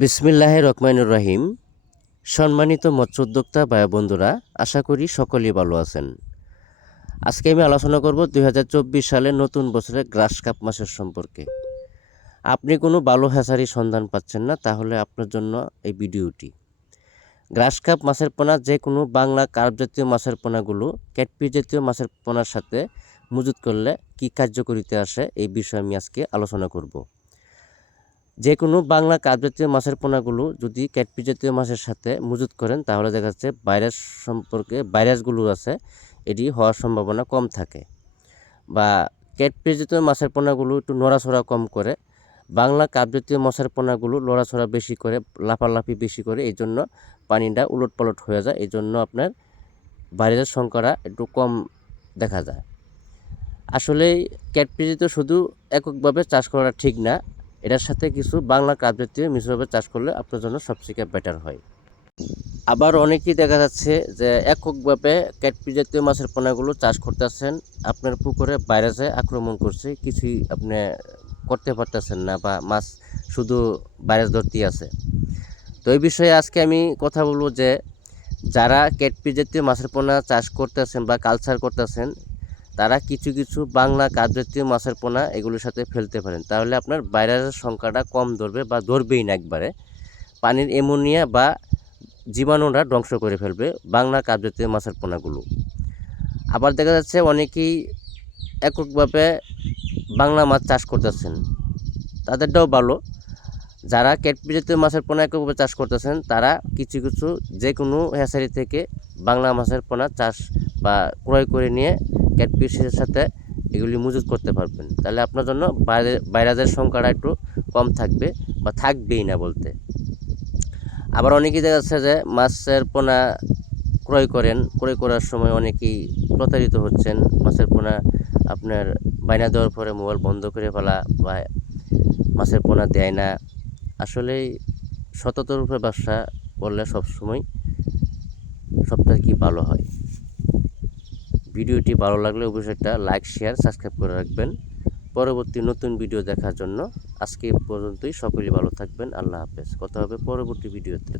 বিসমিল্লাহির রহমানির রহিম। সম্মানিত মৎস্য উদ্যোক্তা ভাই বন্ধুরা, আশা করি সকলেই ভালো আছেন। আজকে আমি আলোচনা করব 2024 সালের নতুন বছরের গ্রাস কাপ মাছের সম্পর্কে। আপনি কোনো ভালো হ্যাচারির সন্ধান পাচ্ছেন না, তাহলে আপনার জন্য এই ভিডিওটি। গ্রাস কাপ মাছের পোনা যে কোনো বাংলা কার্প জাতীয় মাছের পোনাগুলো ক্যাটফিশ জাতীয় মাছের পোনার সাথে মজুত করলে কী কার্যকরিতা আসে, এই বিষয়ে আমি আজকে আলোচনা করব। যে কোনো বাংলা কার্প জাতীয় মাছের পোনাগুলো যদি ক্যাটফিশ জাতীয় মাছের সাথে মজুত করেন, তাহলে দেখা যাচ্ছে ভাইরাসগুলো আছে এটি হওয়ার সম্ভাবনা কম থাকে। বা ক্যাটফিশ জাতীয় মাছের পোনাগুলো একটু নড়াচড়া কম করে, বাংলা কার্প জাতীয় মাছের পোনাগুলো নড়াচড়া বেশি করে, লাফালাফি বেশি করে, এই জন্য পানিটা উলটপালট হয়ে যায়। এই জন্য আপনার ভাইরাসের সংখ্যাটা একটু কম দেখা যায়। আসলে ক্যাটফিশ জাতীয় শুধু এককভাবে চাষ করা ঠিক না, এটার সাথে কিছু বাংলা কার্প জাতীয় মিশ্রভাবে চাষ করলে আপনার জন্য সবথেকে বেটার হয়। আবার অনেকেই দেখা যাচ্ছে যে এককভাবে ক্যাটফিশ জাতীয় মাছের পোনাগুলো চাষ করতেছেন, আপনার পুকুরে ভাইরাসে আক্রমণ করছে, কিছুই আপনি করতে পারতেছেন না, বা মাছ শুধু ভাইরাস ধরতেই আছে। তো এই বিষয়ে আজকে আমি কথা বলবো যে যারা ক্যাটফিশ জাতীয় মাছের পোনা চাষ করতেছেন বা কালচার করতেছেন, তারা কিছু কিছু বাংলা কার্প জাতীয় মাছের পোনা এগুলোর সাথে ফেলতে পারেন, তাহলে আপনার ভাইরাসের সংখ্যাটা কম ধরবে, বা ধরবেই না একবারে। পানির অ্যামোনিয়া বা জীবাণুরা ধ্বংস করে ফেলবে বাংলা কার্প জাতীয় মাছের পোনাগুলো। আবার দেখা যাচ্ছে অনেকেই এককভাবে বাংলা মাছ চাষ করতেছেন, তাদেরটাও ভালো। যারা ক্যাটফিশ জাতীয় মাছের পোনা এককভাবে চাষ করতেছেন, তারা কিছু কিছু যে কোনো হ্যাচারি থেকে বাংলা মাছের পোনা চাষ বা ক্রয় করে নিয়ে ক্যাটফিশের সাথে এগুলি মজুত করতে পারবেন, তাহলে আপনার জন্য ভাইরাসের সংখ্যাটা একটু কম থাকবে, বা থাকবেই না বলতে। আবার অনেকেই দেখা যাচ্ছে যে মাছের পোনা ক্রয় করার সময় অনেকেই প্রতারিত হচ্ছেন। মাছের পোনা আপনার বায়না দেওয়ার পরে মোবাইল বন্ধ করে ফেলা, বা মাছের পোনা দেয় না। আসলেই সততার উপরে ব্যবসা করলে সবসময় সবথেকে ভালো হয়। ভিডিওটি ভালো লাগলে অবশ্যই একটা লাইক, শেয়ার, সাবস্ক্রাইব করে রাখবেন পরবর্তী নতুন ভিডিও দেখার জন্য। আজকে পর্যন্তই, সকলেই ভালো থাকবেন। আল্লাহ হাফেজ। কথা হবে পরবর্তী ভিডিওতে।